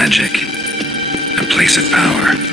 magic, a place of power.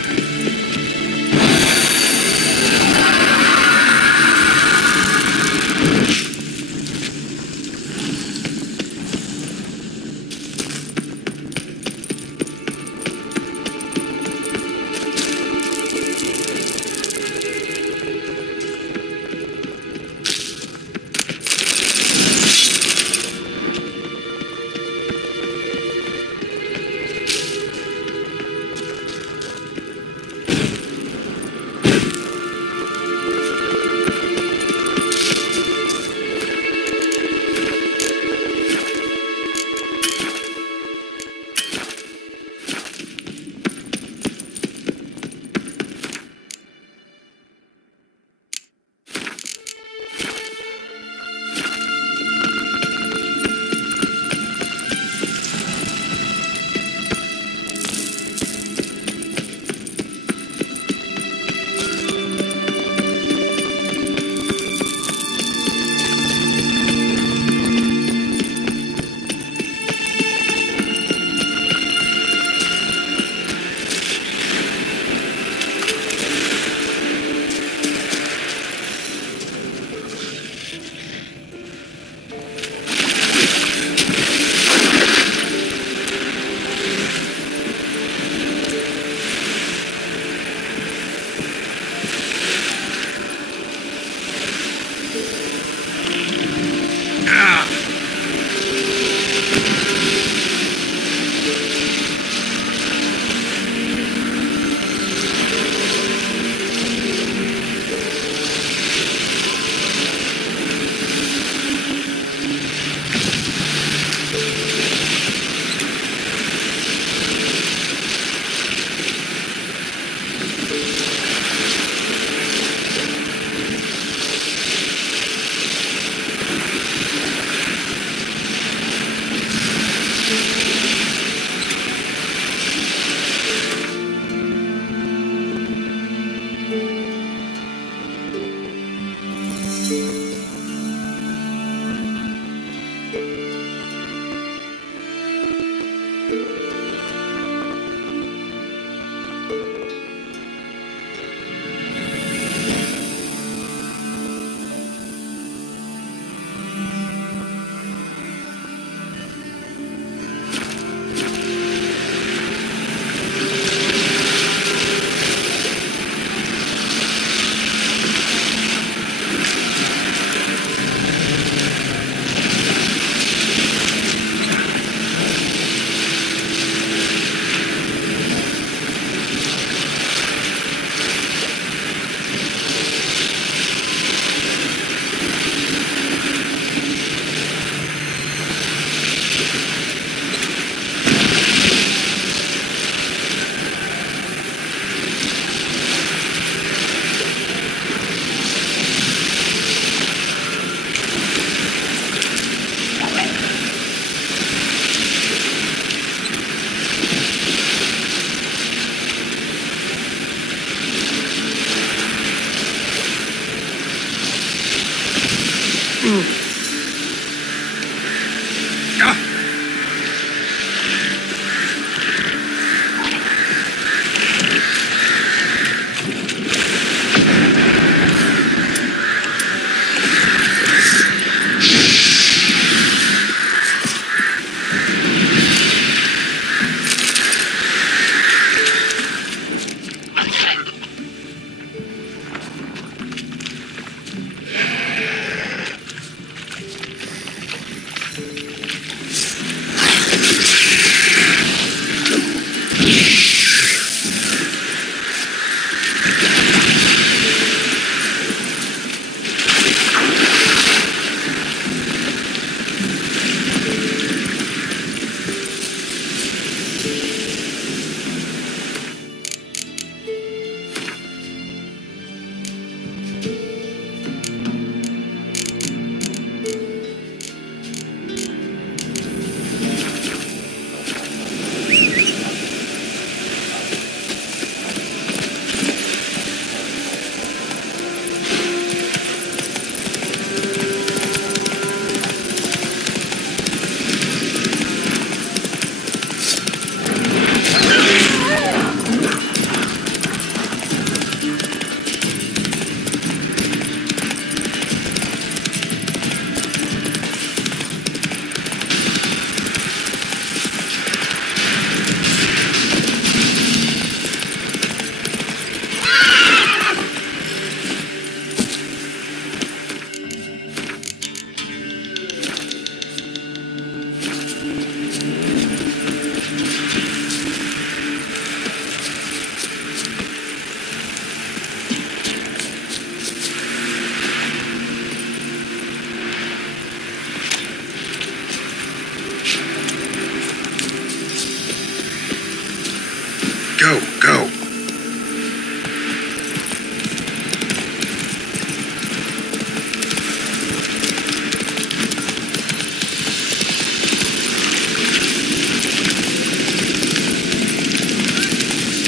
Go, go.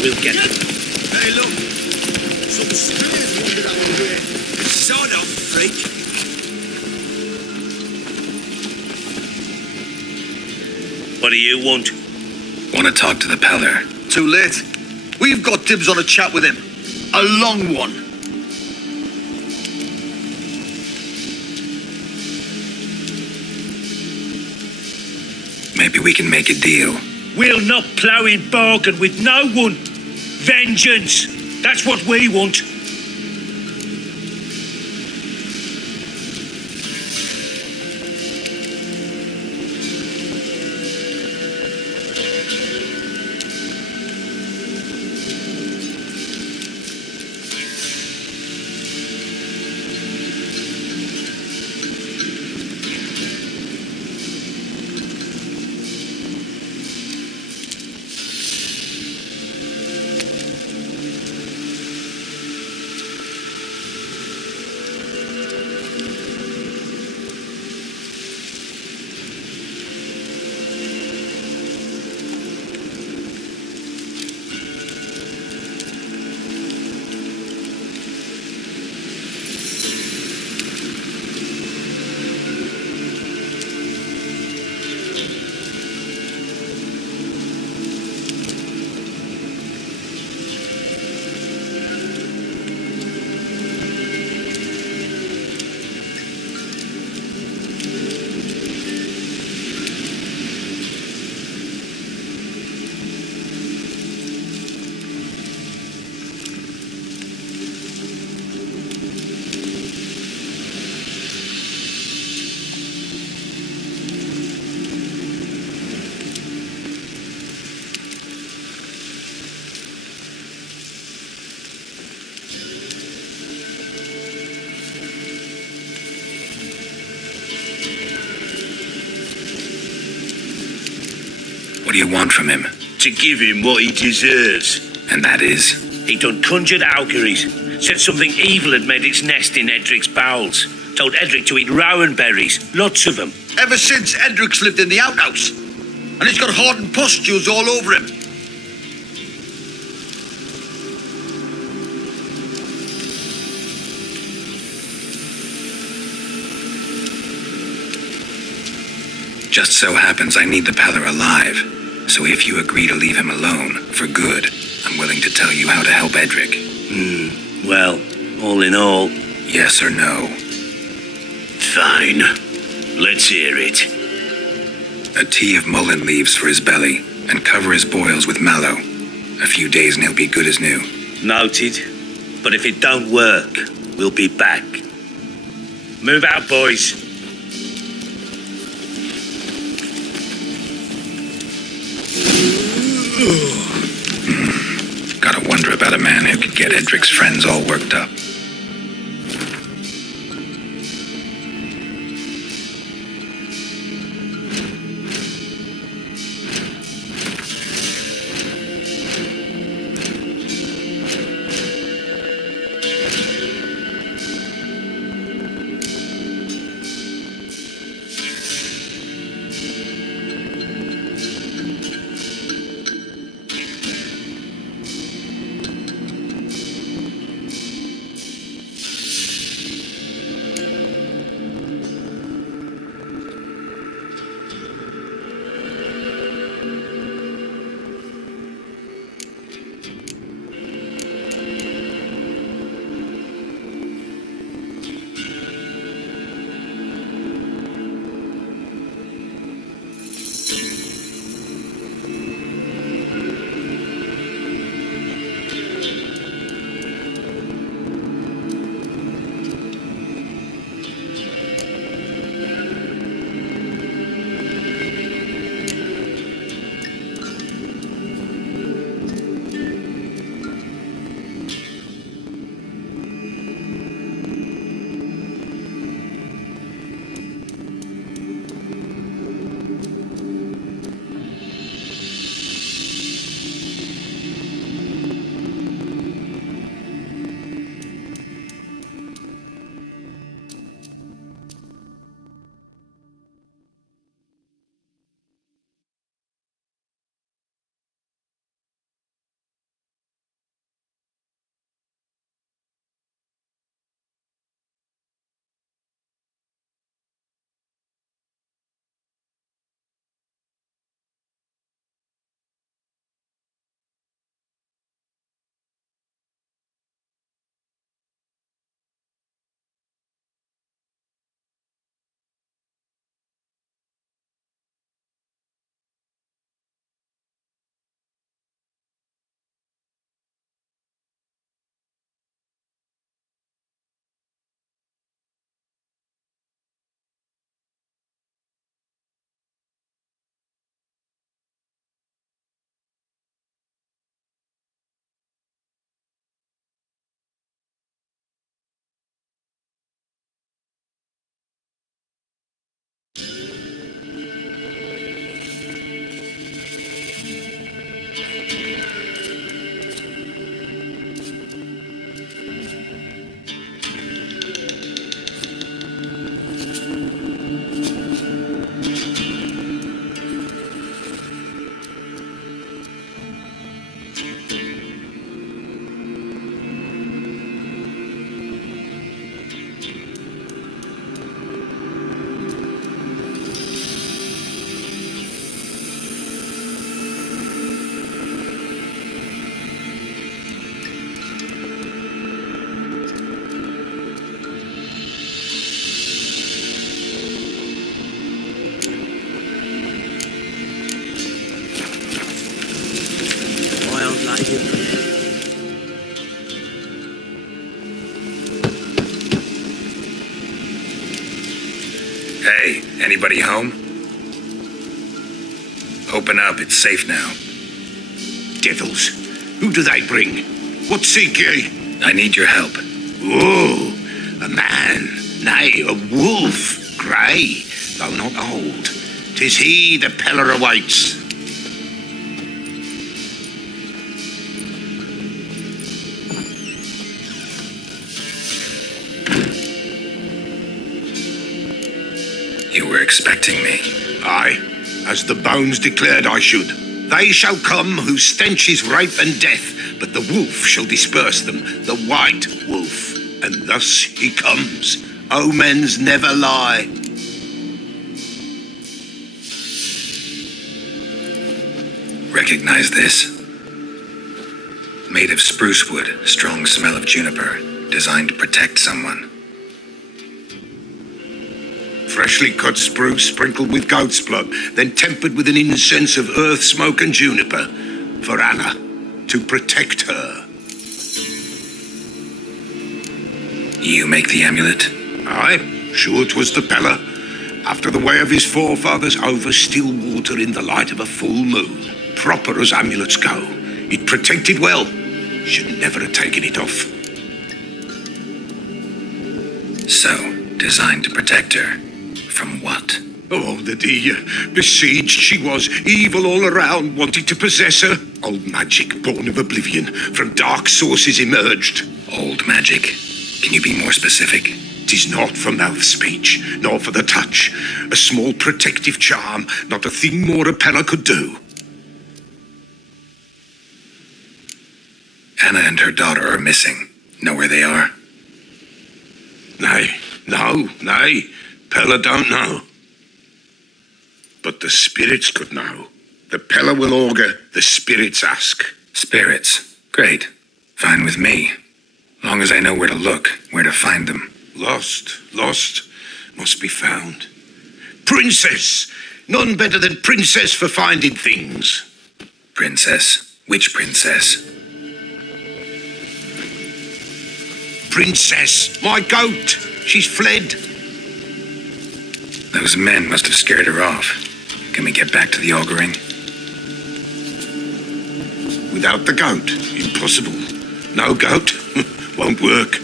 We'll get them. Hey, look. Some stairs wandered our way. Sod off, freak. What do you want? Want to talk to the Peller. Too late. We've got dibs on a chat with him. A long one. Maybe we can make a deal. We'll not plough in bargain with no one. Vengeance. That's what we want. What do you want from him? To give him what he deserves. And that is? He done conjured auguries. Said something evil had made its nest in Edric's bowels. Told Edric to eat rowan berries. Lots of them. Ever since Edric's lived in the outhouse. And he's got hardened pustules all over him. Just so happens I need the Peller alive. So if you agree to leave him alone, for good, I'm willing to tell you how to help Edric. Well, all in all... Yes or no? Fine. Let's hear it. A tea of mullein leaves for his belly, and cover his boils with mallow. A few days and he'll be good as new. Noted. But if it don't work, we'll be back. Move out, boys. Gotta wonder about a man who could get Edric's friends all worked up. Anybody home? Open up, it's safe now. Devils, who do they bring? What seek ye? I need your help. Oh, a man, nay, a wolf, grey, though not old. 'Tis he the Peller awaits. You were expecting me. Aye, as the bones declared I should. They shall come whose stench is rape and death, but the wolf shall disperse them, the white wolf. And thus he comes. Omens never lie. Recognize this? Made of spruce wood, strong smell of juniper, designed to protect someone. Freshly cut spruce sprinkled with goat's blood, then tempered with an incense of earth, smoke and juniper. For Anna, to protect her. You make the amulet? Aye, sure 'twas the Peller. After the way of his forefathers, over still water in the light of a full moon. Proper as amulets go. It protected well. Should never have taken it off. So, designed to protect her. From what? Oh, the dear. Besieged she was, evil all around, wanted to possess her. Old magic, born of oblivion, from dark sources emerged. Old magic? Can you be more specific? 'Tis not for mouth speech, nor for the touch. A small protective charm, not a thing more a Peller could do. Anna and her daughter are missing. Know where they are? Nay, Peller don't know. But the spirits could know. The Peller will augur, the spirits ask. Spirits. Great. Fine with me. Long as I know where to look, where to find them. Lost, must be found. Princess! None better than Princess for finding things. Princess? Which princess? Princess, my goat! She's fled. Those men must have scared her off. Can we get back to the auguring? Without the goat, impossible. No goat, won't work.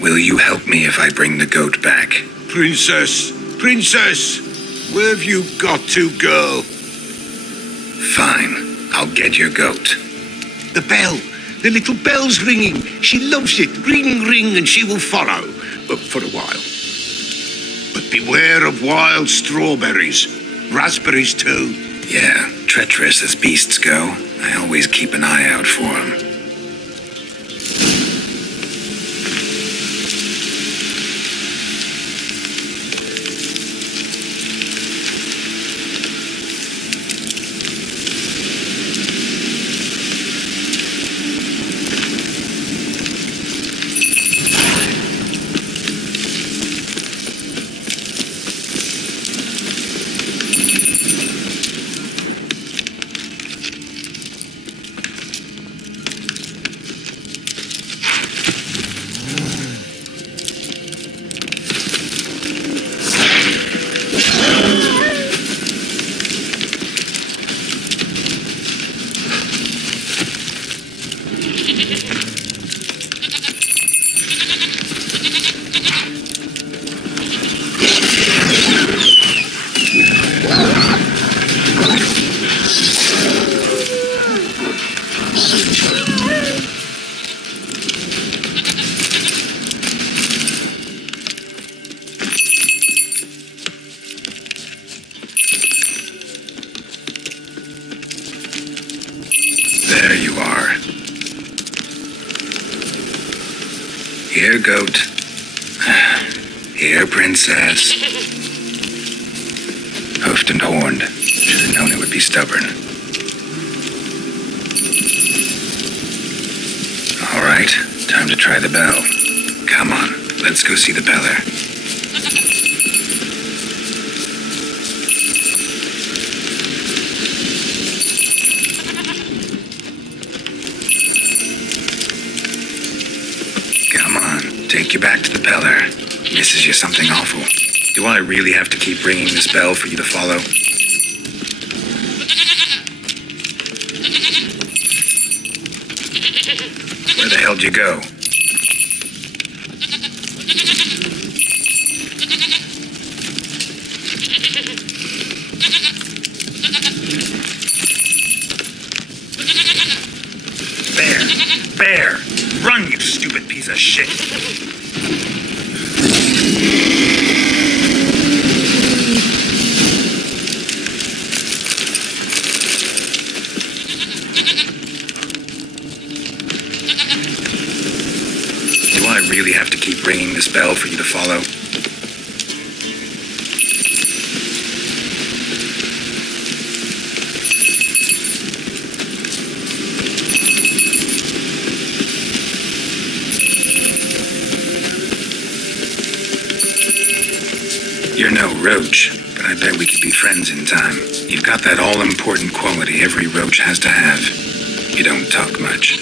Will you help me if I bring the goat back? Princess, where have you got to, girl? Fine, I'll get your goat. The bell, the little bell's ringing. She loves it. Ring, ring, and she will follow, but for a while. But beware of wild strawberries, raspberries too. Yeah, treacherous as beasts go. I always keep an eye out for them. There you are. Here, goat. Here, princess. Hoofed and horned. Should have known it would be stubborn. All right, time to try the bell. Come on, let's go see the Peller. back to the Peller. Misses you something awful. Do I really have to keep ringing this bell for you to follow? Where the hell'd you go? Bear! Run, you stupid piece of shit! Do I really have to keep ringing this bell for you to follow? You're no roach, but I bet we could be friends in time. You've got that all-important quality every roach has to have. You don't talk much.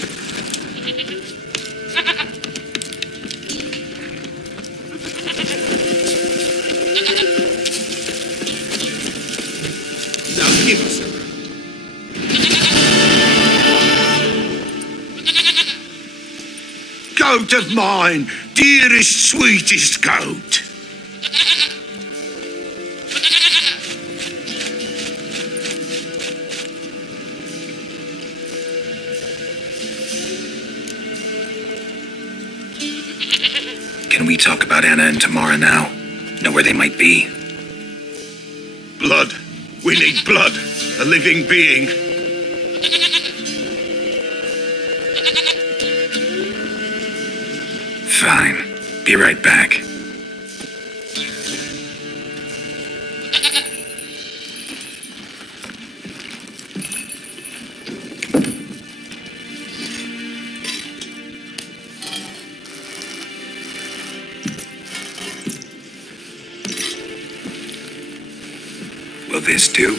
Now give us a goat of mine, dearest, sweetest goat. Can we talk about Anna and Tamara now? Know where they might be? Blood. We need blood. A living being. Fine. Be right back. Will this do?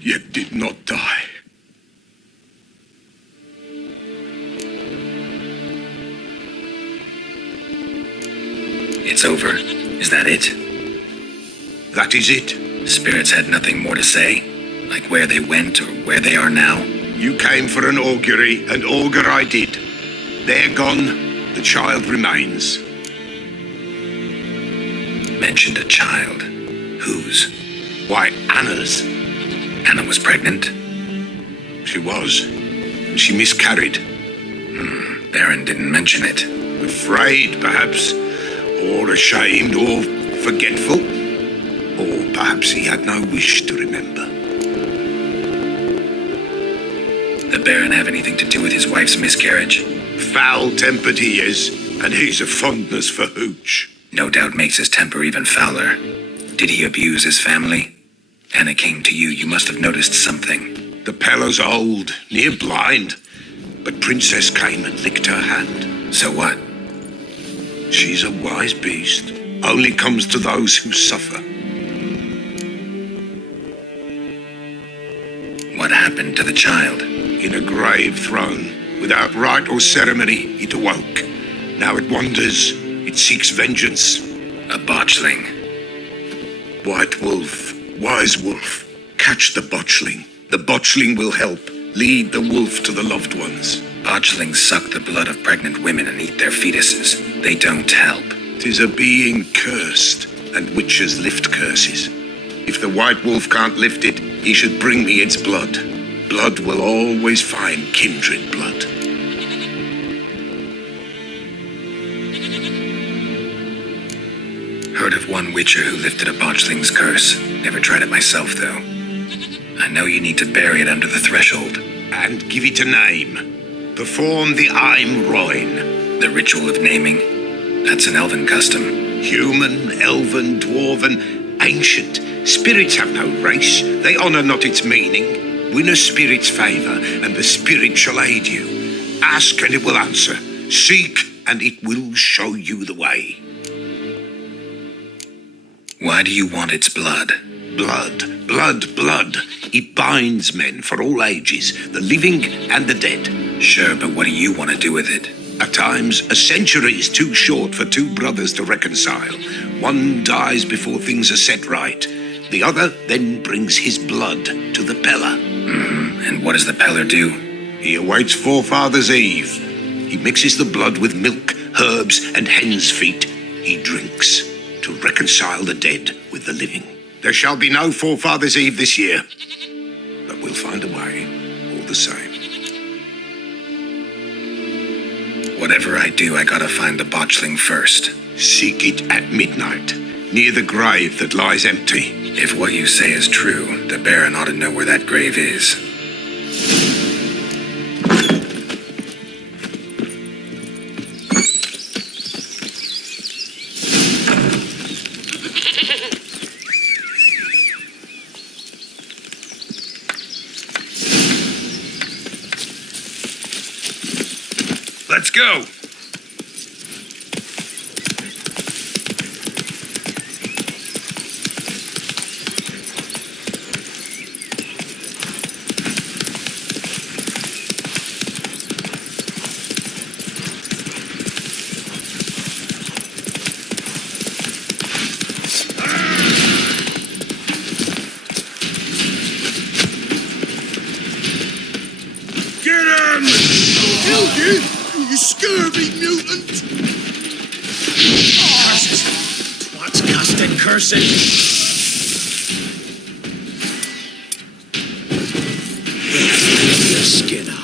Yet did not die. It's over. Is that it? That is it. Spirits had nothing more to say? Like where they went or where they are now? You came for an augury, and augur I did. They're gone. The child remains. Mentioned a child. Whose? Why, Anna's. Anna was pregnant? She was. And she miscarried. Baron didn't mention it. Afraid, perhaps. Or ashamed, or forgetful. Or perhaps he had no wish to remember. The Baron have anything to do with his wife's miscarriage? Foul-tempered he is, and he's a fondness for hooch. No doubt makes his temper even fouler. Did he abuse his family? Anna came to you. You must have noticed something. The Peller's old, near blind. But Princess came and licked her hand. So what? She's a wise beast. Only comes to those who suffer. What happened to the child? In a grave thrown. Without rite or ceremony, it awoke. Now it wanders. It seeks vengeance. A botchling. White wolf, wise wolf, catch the botchling. The botchling will help. Lead the wolf to the loved ones. Botchlings suck the blood of pregnant women and eat their fetuses. They don't help. 'Tis a being cursed, and witches lift curses. If the White Wolf can't lift it, he should bring me its blood. Blood will always find kindred blood. Heard of one witcher who lifted a botchling's curse. Never tried it myself, though. I know you need to bury it under the threshold. And give it a name. Perform the Aim Roin. The ritual of naming. That's an elven custom. Human, elven, dwarven, ancient. Spirits have no race. They honour not its meaning. Win a spirit's favour, and the spirit shall aid you. Ask, and it will answer. Seek, and it will show you the way. Why do you want its blood? Blood, blood, blood. It binds men for all ages, the living and the dead. Sure, but what do you want to do with it? At times, a century is too short for two brothers to reconcile. One dies before things are set right. The other then brings his blood to the Peller. And what does the Peller do? He awaits Forefather's Eve. He mixes the blood with milk, herbs, and hen's feet. He drinks to reconcile the dead with the living. There shall be no Forefather's Eve this year, but we'll find a way, all the same. Whatever I do, I gotta find the botchling first. Seek it at midnight, near the grave that lies empty. If what you say is true, the Baron ought to know where that grave is. Let's go. Get him! Killed you, you scurvy mutant! Curses! What's casting curses? Your skin off.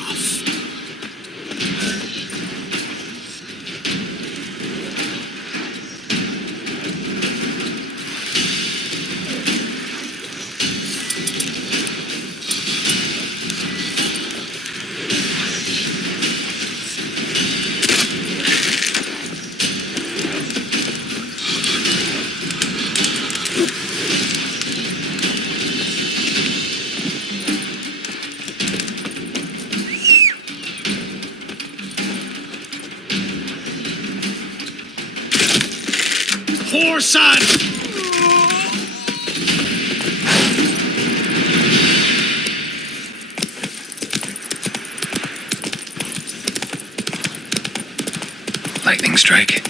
Poor son! Lightning strike.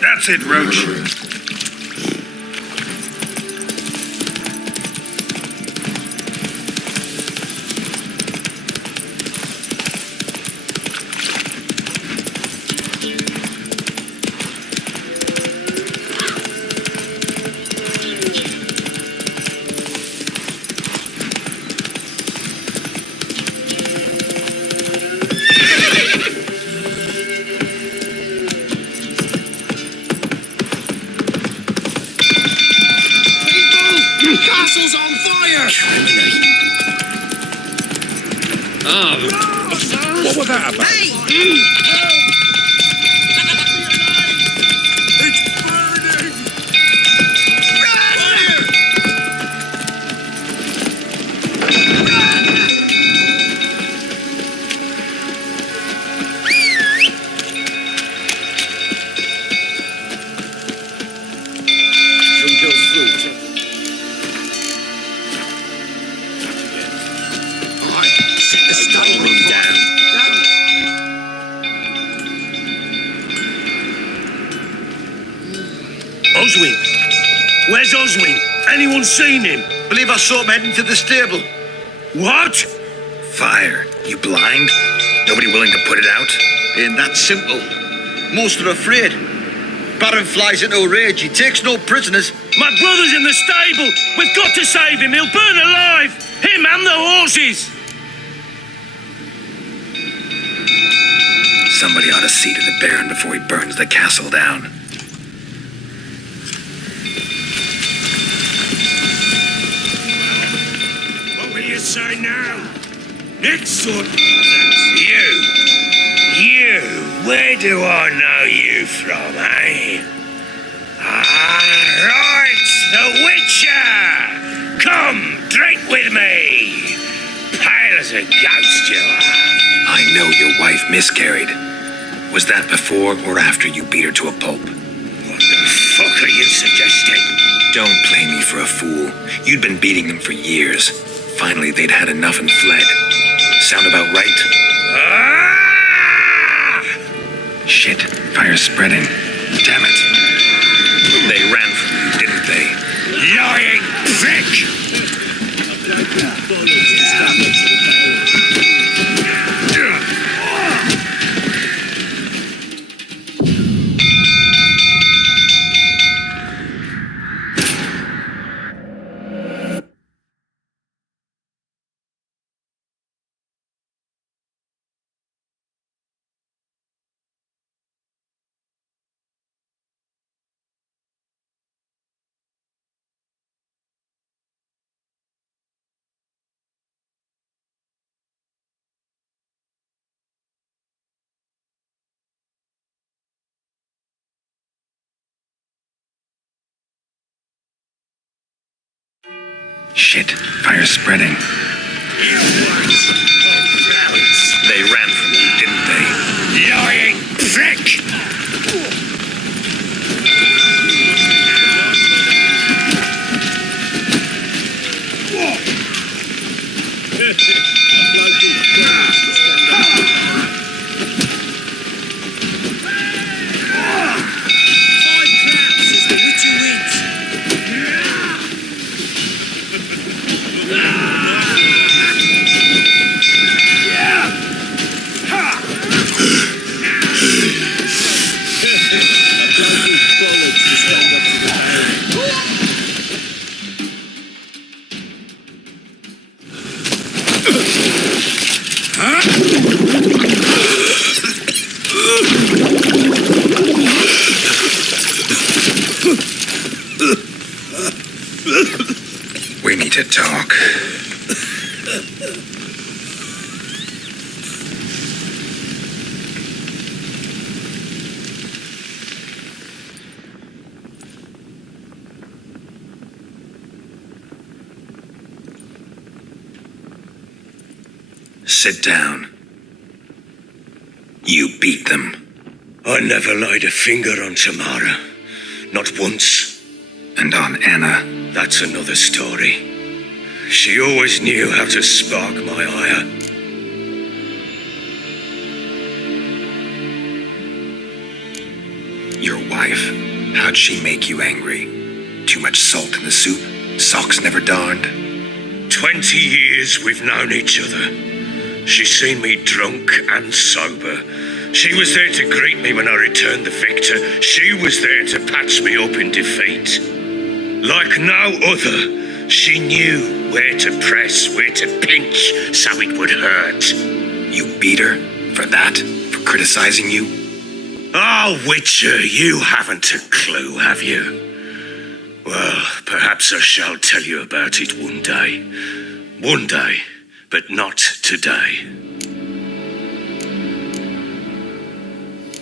That's it, Roach. Castle's on fire! What was that about? It's burning! Jungle fruit. Sit the stuttering down. Oswin. Where's Oswin? Anyone seen him? Believe I saw him heading to the stable. What? Fire? You blind? Nobody willing to put it out? Ain't that simple. Most are afraid. Baron flies into a rage. He takes no prisoners. My brother's in the stable. We've got to save him. He'll burn alive. Him and the horses. Somebody ought to see to the Baron before he burns the castle down. What will you say now? Next one. You, where do I know you from, eh? Ah, right, the Witcher! Come, drink with me! Pale as a ghost you are. I know your wife miscarried. Was that before or after you beat her to a pulp? What the fuck are you suggesting? Don't play me for a fool. You'd been beating them for years. Finally, they'd had enough and fled. Sound about right? Ah! Shit, fire's spreading. Damn it. They ran from you, didn't they? Lying prick! Shit, fire's spreading. You what? They ran from you, didn't they? Lying prick! We need to talk. Sit down. You beat them. I never laid a finger on Tamara. Not once. And on Anna. That's another story. She always knew how to spark my ire. Your wife. How'd she make you angry? Too much salt in the soup? Socks never darned? 20 years we've known each other. She's seen me drunk and sober. She was there to greet me when I returned the victor. She was there to patch me up in defeat. Like no other, she knew where to press, where to pinch, so it would hurt. You beat her? For that? For criticizing you? Oh, Witcher, you haven't a clue, have you? Well, perhaps I shall tell you about it one day. One day, but not today.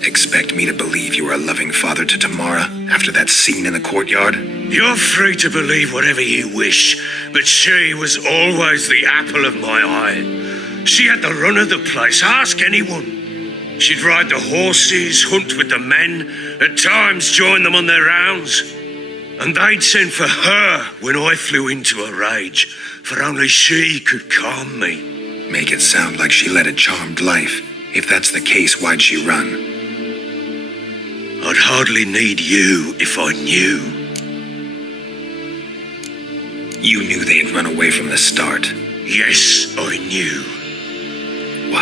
Expect me to believe you were a loving father to Tamara after that scene in the courtyard? You're free to believe whatever you wish, but she was always the apple of my eye. She had the run of the place, ask anyone. She'd ride the horses, hunt with the men, at times join them on their rounds. And they'd send for her when I flew into a rage, for only she could calm me. Make it sound like she led a charmed life. If that's the case, why'd she run? I'd hardly need you if I knew. You knew they'd run away from the start. Yes, I knew.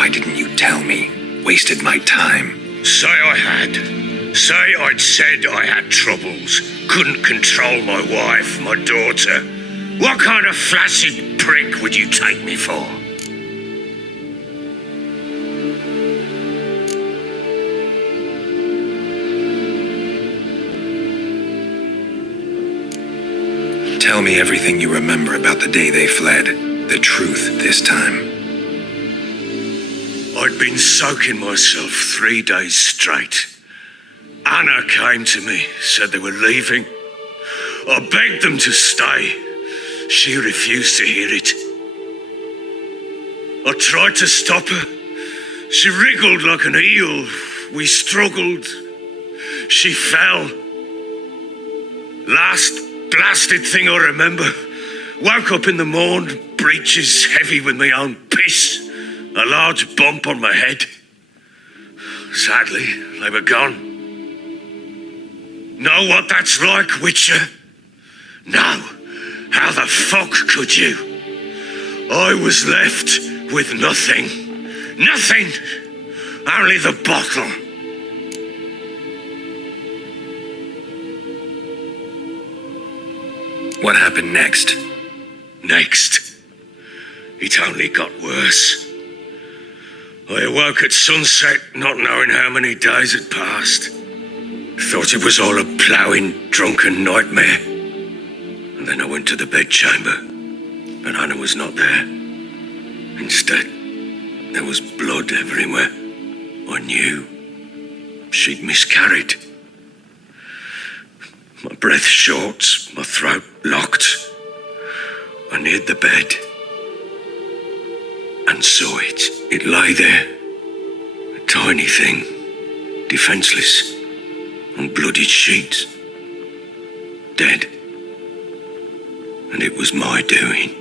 Why didn't you tell me? Wasted my time. Say I had. Say I'd said I had troubles. Couldn't control my wife, my daughter. What kind of flaccid prick would you take me for? Tell me everything you remember about the day they fled. The truth this time. I'd been soaking myself 3 days straight. Anna came to me, said they were leaving. I begged them to stay. She refused to hear it. I tried to stop her. She wriggled like an eel. We struggled. She fell. Last blasted thing I remember. Woke up in the morn, breeches heavy with my own piss. A large bump on my head. Sadly, they were gone. Know what that's like, Witcher? No. How the fuck could you? I was left with nothing. Nothing! Only the bottle. What happened next? Next, it only got worse. I awoke at sunset, not knowing how many days had passed. Thought it was all a ploughing, drunken nightmare. And then I went to the bedchamber, but Anna was not there. Instead, there was blood everywhere. I knew she'd miscarried. My breath short, my throat locked. I neared the bed and saw it. It lay there, a tiny thing, defenseless, on bloodied sheets, dead. And it was my doing.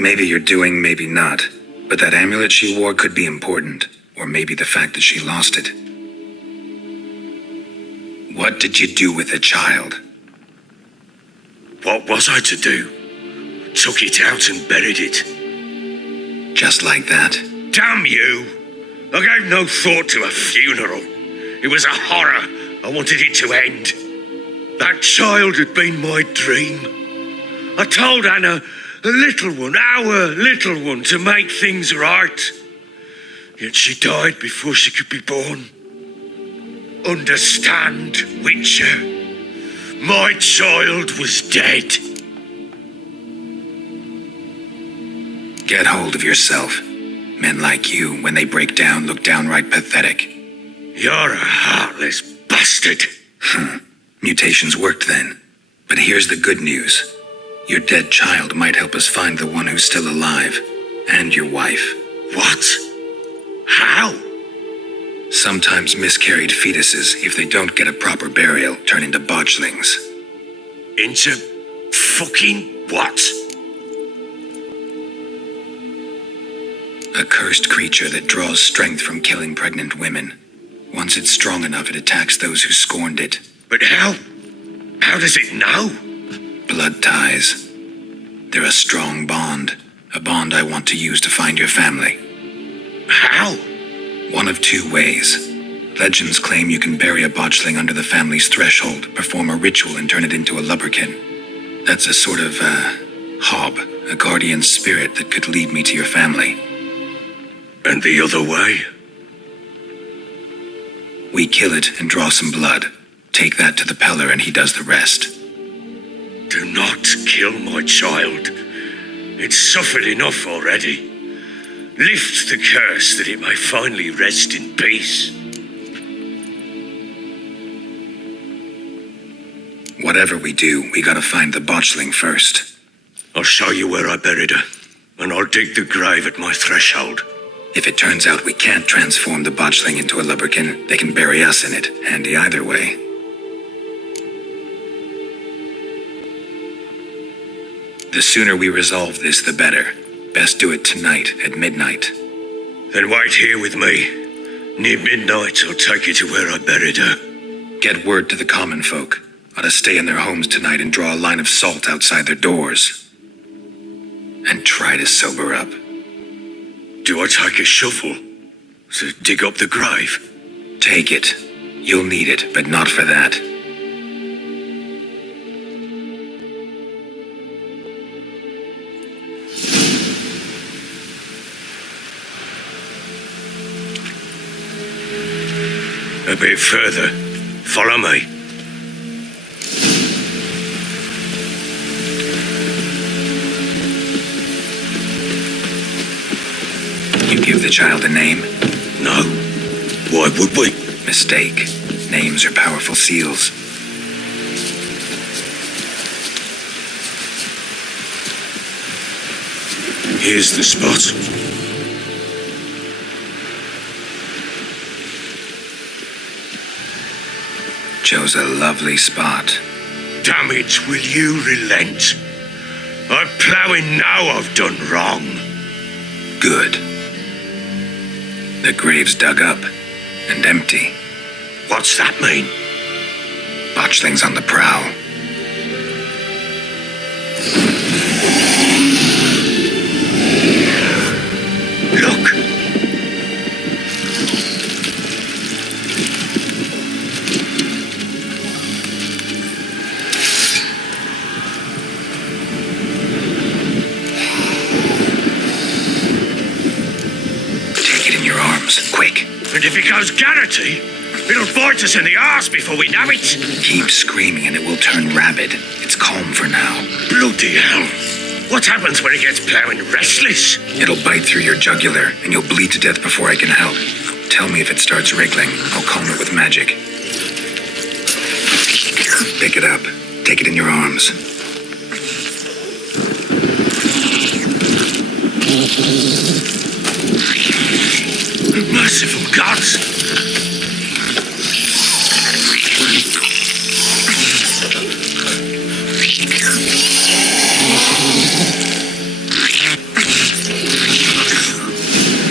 Maybe you're doing, maybe not. But that amulet she wore could be important. Or maybe the fact that she lost it. What did you do with the child? What was I to do? Took it out and buried it. Just like that? Damn you! I gave no thought to a funeral. It was a horror. I wanted it to end. That child had been my dream. I told Anna, a little one, our little one, to make things right. Yet she died before she could be born. Understand, Witcher? My child was dead. Get hold of yourself. Men like you, when they break down, look downright pathetic. You're a heartless bastard. Mutations worked then. But here's the good news. Your dead child might help us find the one who's still alive. And your wife. What? How? Sometimes miscarried fetuses, if they don't get a proper burial, turn into botchlings. Into fucking what? A cursed creature that draws strength from killing pregnant women. Once it's strong enough, it attacks those who scorned it. But how? How does it know? Blood ties. They're a strong bond. A bond I want to use to find your family. How? One of two ways. Legends claim you can bury a botchling under the family's threshold, perform a ritual, and turn it into a lubberkin. That's a sort of, hob, a guardian spirit that could lead me to your family. And the other way? We kill it and draw some blood. Take that to the Peller and he does the rest. Do not kill my child. It's suffered enough already. Lift the curse that it may finally rest in peace. Whatever we do, we gotta find the botchling first. I'll show you where I buried her, and I'll dig the grave at my threshold. If it turns out we can't transform the botchling into a lubberkin, they can bury us in it. Handy either way. The sooner we resolve this, the better. Best do it tonight at midnight. Then wait here with me. Near midnight, I'll take you to where I buried her. Get word to the common folk. Ought to stay in their homes tonight and draw a line of salt outside their doors. and try to sober up. Do I take a shovel to dig up the grave? Take it. You'll need it, but not for that. A bit further. Follow me. You give the child a name? No. Why would we? Mistake. Names are powerful seals. Here's the spot. Chose a lovely spot. Damn it, will you relent? I'm ploughing now I've done wrong. Good. The grave's dug up and empty. What's that mean? Botchling's on the prowl. Look! Take it in your arms, quick. And if it goes Garrity, it'll bite us in the arse before we know it. Keep screaming and it will turn rabid. It's calm for now. Bloody hell. What happens when it gets ploughing restless? It'll bite through your jugular and you'll bleed to death before I can help. Tell me if it starts wriggling. I'll calm it with magic. Pick it up. Take it in your arms. Merciful gods!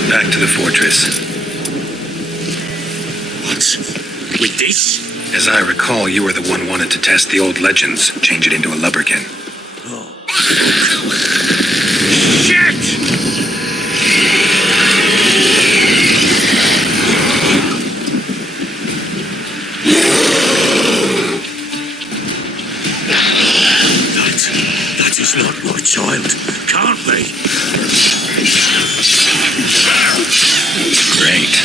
Back to the fortress. What? With this? As I recall, you were the one wanted to test the old legends, change it into a lubberkin. Shit! That is not my child. Can't be. Great.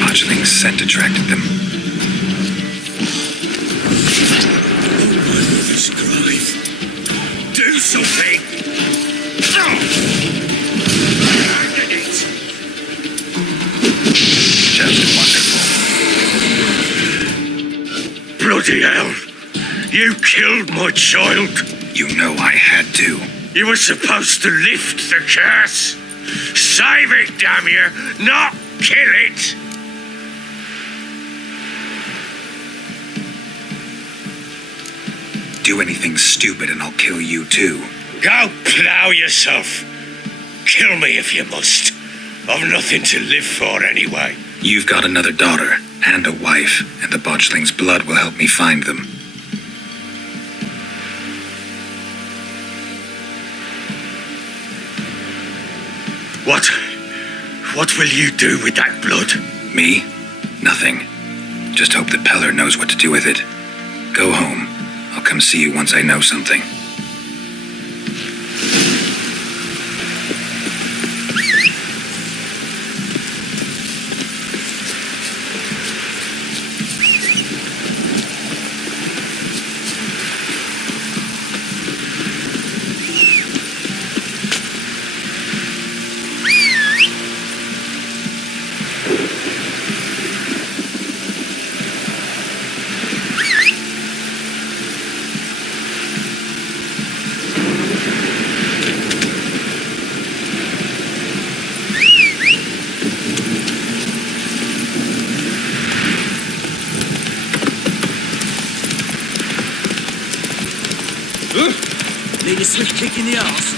Botchling's scent attracted them. This grave. Do something! Just wonderful. Bloody hell! You killed my child! You know I had to. You were supposed to lift the curse! Save it, damn you! Not kill it! Do anything stupid and I'll kill you too. Go plough yourself. Kill me if you must. I've nothing to live for anyway. You've got another daughter and a wife, and the botchling's blood will help me find them. What will you do with that blood? Me? Nothing. Just hope that Peller knows what to do with it. Go home. I'll come see you once I know something. Need a swift kick in the arse?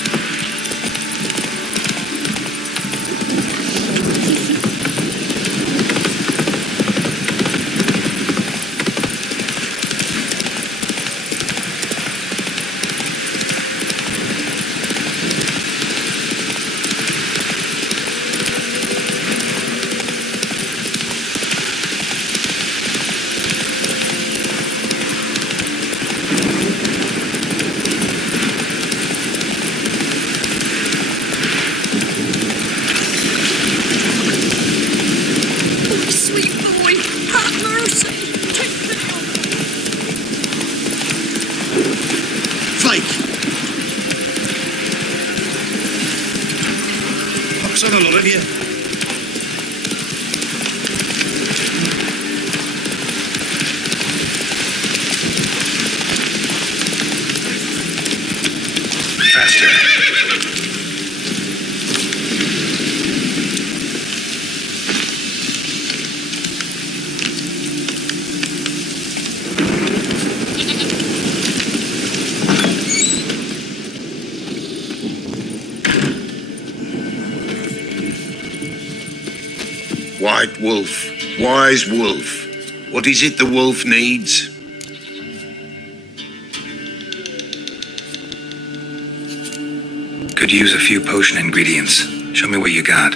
sake! Fuck's on a lot of you. Faster. White wolf, wise wolf. What is it the wolf needs? Could use a few potion ingredients. Show me what you got.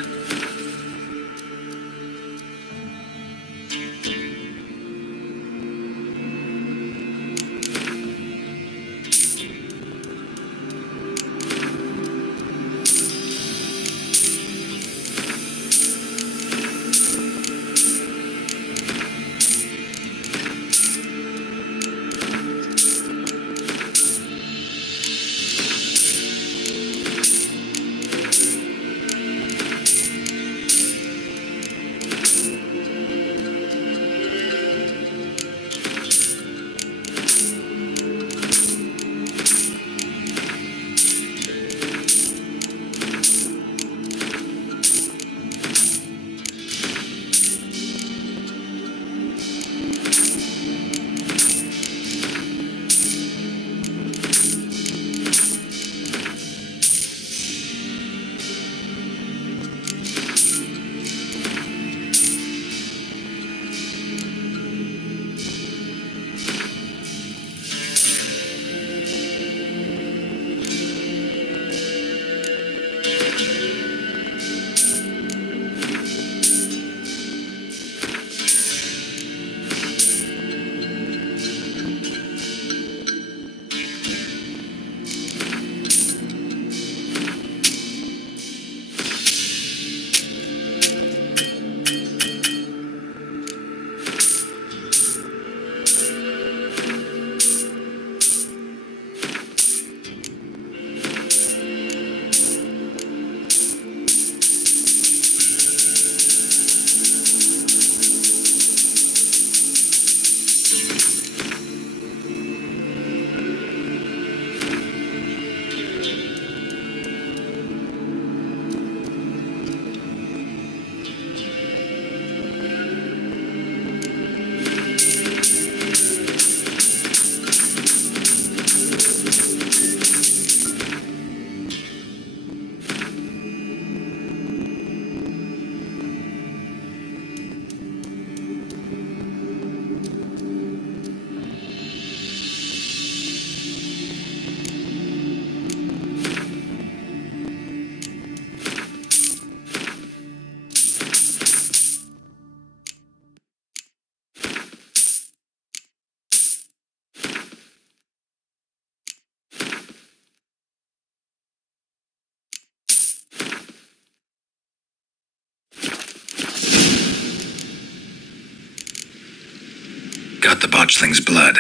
Got the botchling's blood.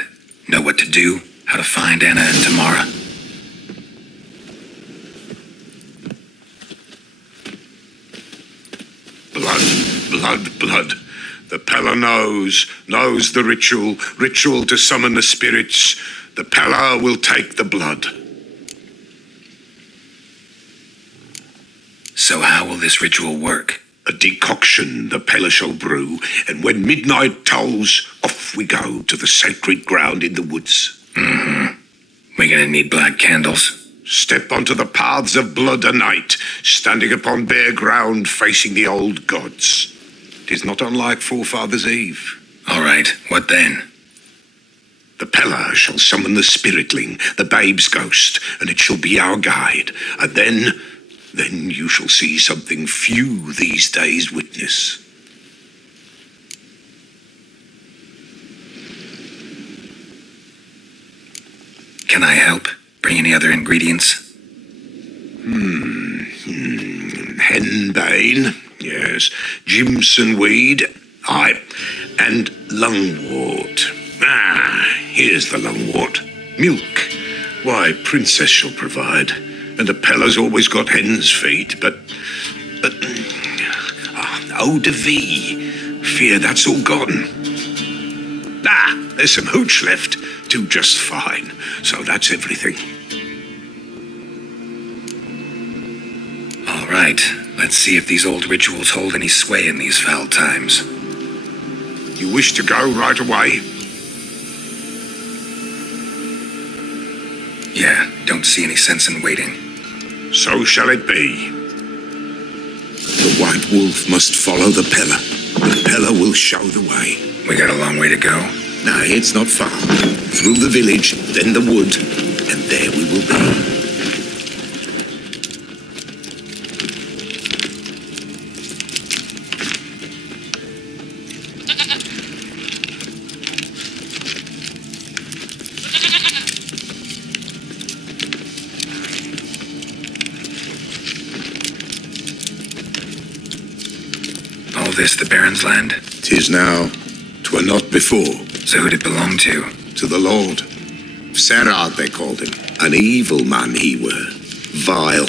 Know what to do, how to find Anna and Tamara. Blood. The Pella knows the ritual to summon the spirits. The Pella will take the blood. So how will this ritual work? A decoction the Pella shall brew, and when midnight tolls, off we go to the sacred ground in the woods. We're gonna need black candles. Step onto the paths of blood a night, standing upon bare ground facing the old gods. 'Tis not unlike Forefathers' Eve. All right, what then? The Pella shall summon the spiritling, the babe's ghost, and it shall be our guide. And then you shall see something few these days witness. Can I help? Bring any other ingredients? Henbane, yes. Jimson weed, aye. And lungwort. Here's the lungwort. Milk. Why, Princess shall provide, and a Pella's always got hen's feet, but... eau de vie. Fear that's all gone. There's some hooch left. Do just fine. So that's everything. All right, let's see if these old rituals hold any sway in these foul times. You wish to go right away? Yeah, don't see any sense in waiting. So shall it be. The White Wolf must follow the Pella. The Pella will show the way. We got a long way to go. Nay, it's not far. Through the village, then the wood, and there we will be. All this the Baron's land? 'Tis now. 'Twere not before. So who'd it belong to? To the Lord. Serad they called him. An evil man he were. Vile.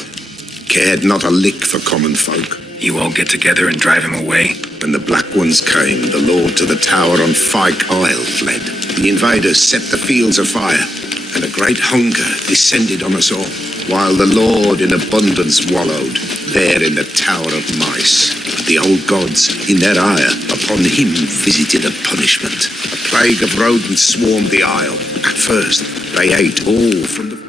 Cared not a lick for common folk. You all get together and drive him away? When the Black Ones came, the Lord to the tower on Fyke Isle fled. The invaders set the fields afire, and a great hunger descended on us all, while the Lord in abundance wallowed, there in the Tower of Mice. The old gods, in their ire, upon him visited a punishment. A plague of rodents swarmed the isle. At first, they ate all from the...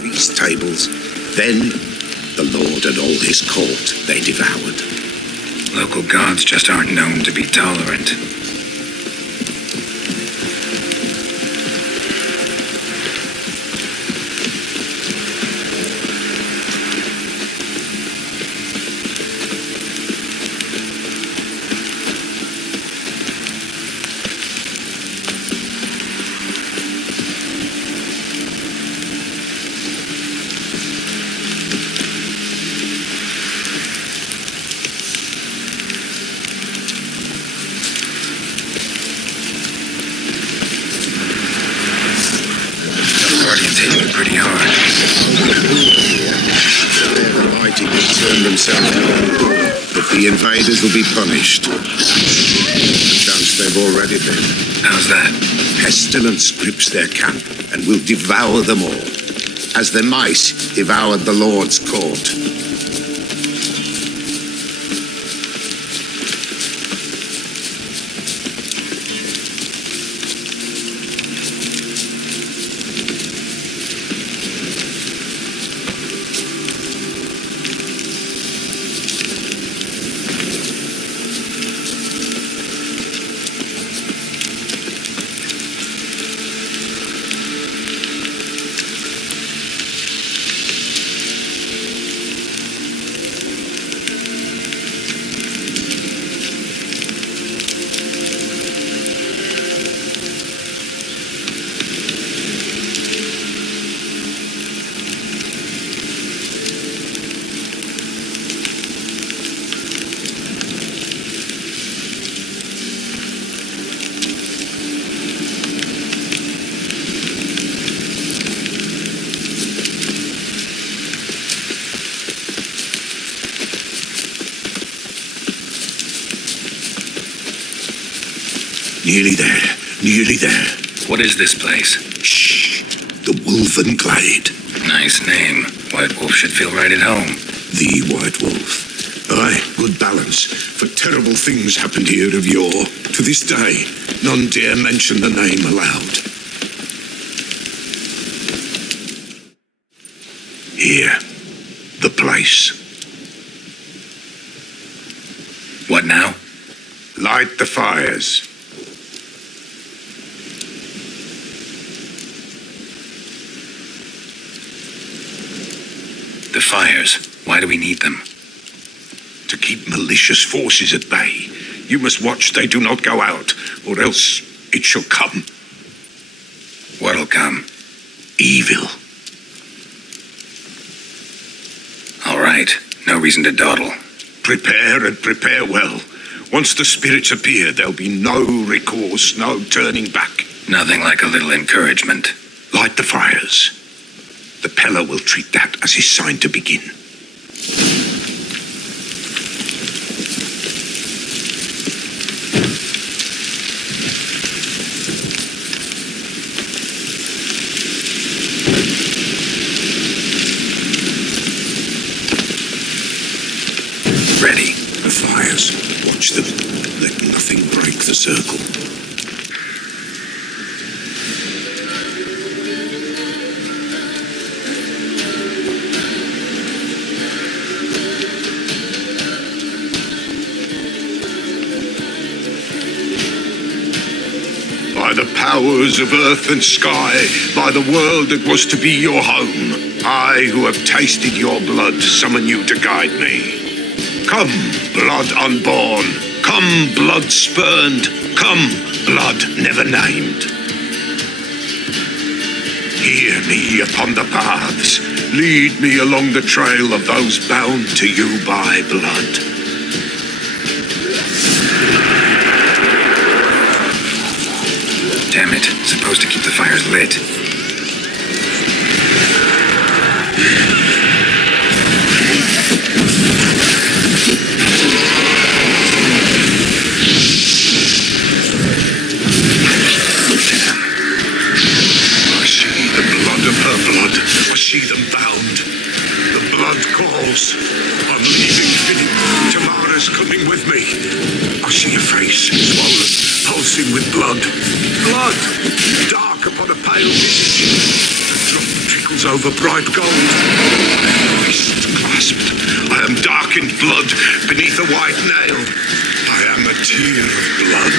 These tables, then the Lord and all his court they devoured. Local gods just aren't known to be tolerant. Pretty hard. The mighty will turn themselves around, but the invaders will be punished. Perchance they've already been. How's that? Pestilence grips their camp and will devour them all, as the mice devoured the Lord's court. Nearly there, nearly there. What is this place? Shh! The Wolven Glade. Nice name. White Wolf should feel right at home. The White Wolf. Aye, good balance. For terrible things happened here of yore. To this day, none dare mention the name aloud. Here, the place. What now? Light the fires. The fires. Why do we need them? To keep malicious forces at bay. You must watch they do not go out, or else it shall come. What'll come? Evil. All right. No reason to dawdle. Prepare and prepare well. Once the spirits appear, there'll be no recourse, no turning back. Nothing like a little encouragement. Light the fires. The Peller will treat that as his sign to begin. Ready. The fires. Watch them. Let nothing break the circle. By the powers of earth and sky, by the world that was to be your home, I, who have tasted your blood, summon you to guide me. Come, blood unborn. Come, blood spurned. Come, blood never named. Hear me upon the paths. Lead me along the trail of those bound to you by blood. Damn it. Supposed to keep the fires lit. I see the blood of her blood. I see them bound. The blood calls. I'm leaving Philip. Tamara's coming with me. I see a face, swollen, pulsing with blood. Blood! Dark upon a pale visage. A drop trickles hands over bright gold. Fists clasped. I am dark in blood beneath a white nail. I am a tear of blood.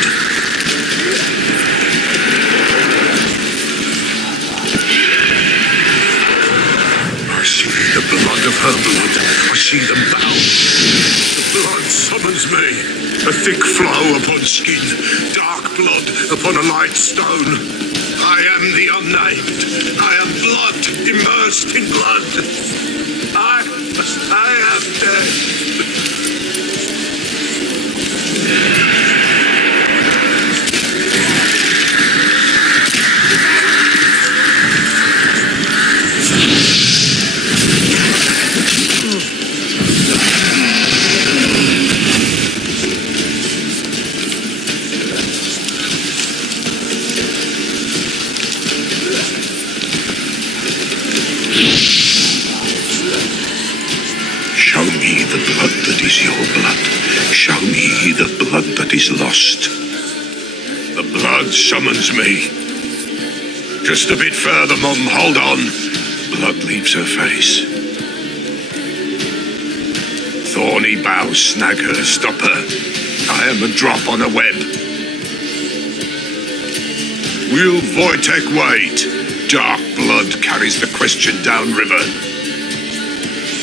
I see the blood of her blood. I see them bound. The blood summons me. A thick flow upon skin, dark blood upon a light stone. I am the unnamed. I am blood immersed in blood. I am dead. Show me the blood that is your blood. Show me the blood that is lost. The blood summons me. Just a bit further, Mum. Hold on. Blood leaves her face. Thorny boughs snag her, stop her. I am a drop on a web. Will Wojtek wait? Dark blood carries the question downriver.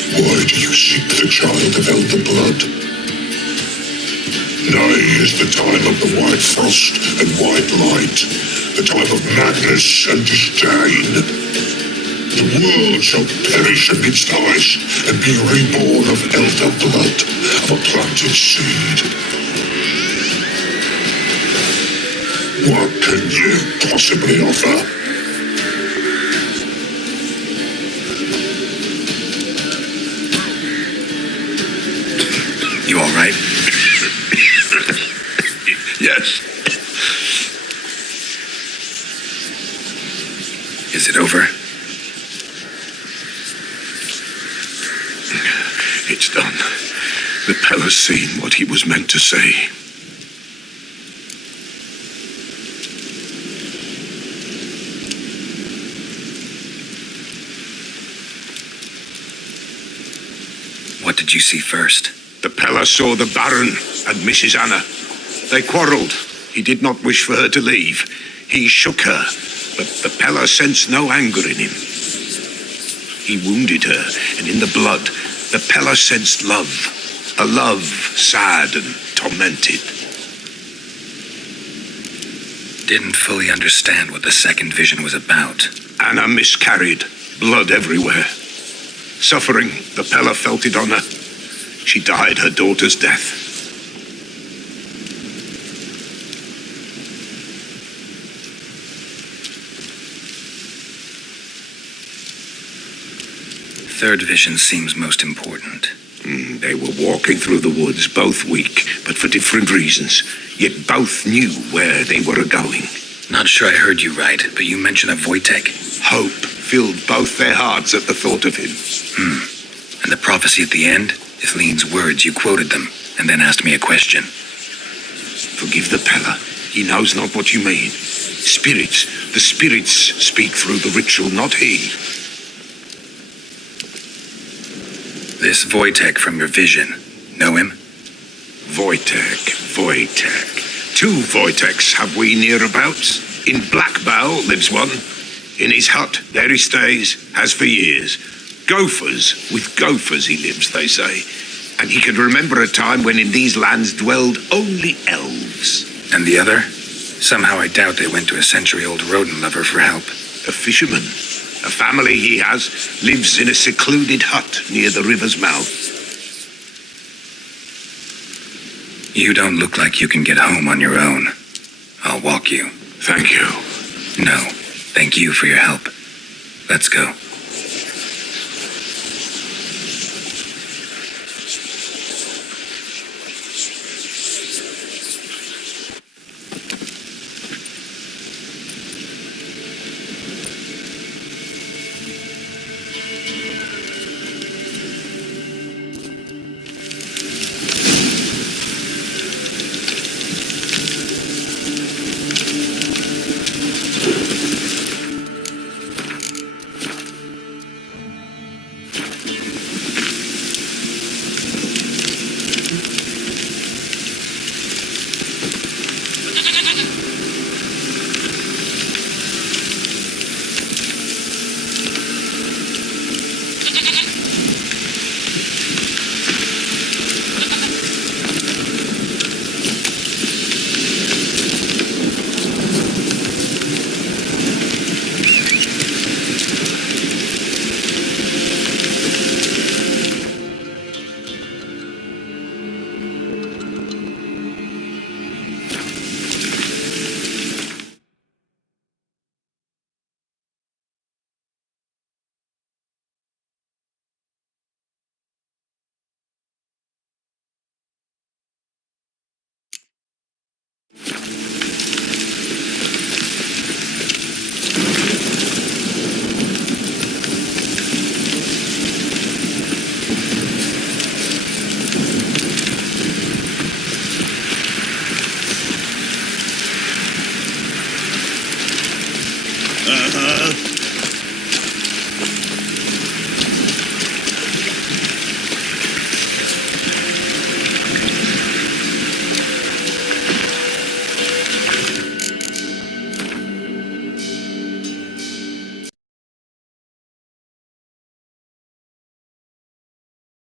Why do you seek the child of elder blood? Nigh is the time of the white frost and white light, the time of madness and disdain. The world shall perish amidst ice and be reborn of elder blood, of a planted seed. What can you possibly offer? You all right? Yes. Is it over? It's done. The Pella's seen what he was meant to say. What did you see first? The Pella saw the Baron and Mrs. Anna. They quarrelled. He did not wish for her to leave. He shook her, but the Pella sensed no anger in him. He wounded her, and in the blood, the Pella sensed love. A love sad and tormented. Didn't fully understand what the second vision was about. Anna miscarried, blood everywhere. Suffering, the Pella felt it on her. She died her daughter's death. Third vision seems most important. They were walking through the woods, both weak, but for different reasons. Yet both knew where they were going. Not sure I heard you right, but you mentioned a Wojtek. Hope filled both their hearts at the thought of him. And the prophecy at the end? Ithlin's words, you quoted them, and then asked me a question. Forgive the Pella. He knows not what you mean. Spirits, the spirits speak through the ritual, not he. This Wojtek from your vision, know him? Wojtek. Two Wojteks have we nearabouts. In Blackbow lives one. In his hut, there he stays, has for years. Gophers, with gophers he lives, they say. And he can remember a time when in these lands dwelled only elves. And the other? Somehow I doubt they went to a century-old rodent lover for help. A fisherman. A family he has lives in a secluded hut near the river's mouth. You don't look like you can get home on your own. I'll walk you. Thank you. No, thank you for your help. Let's go.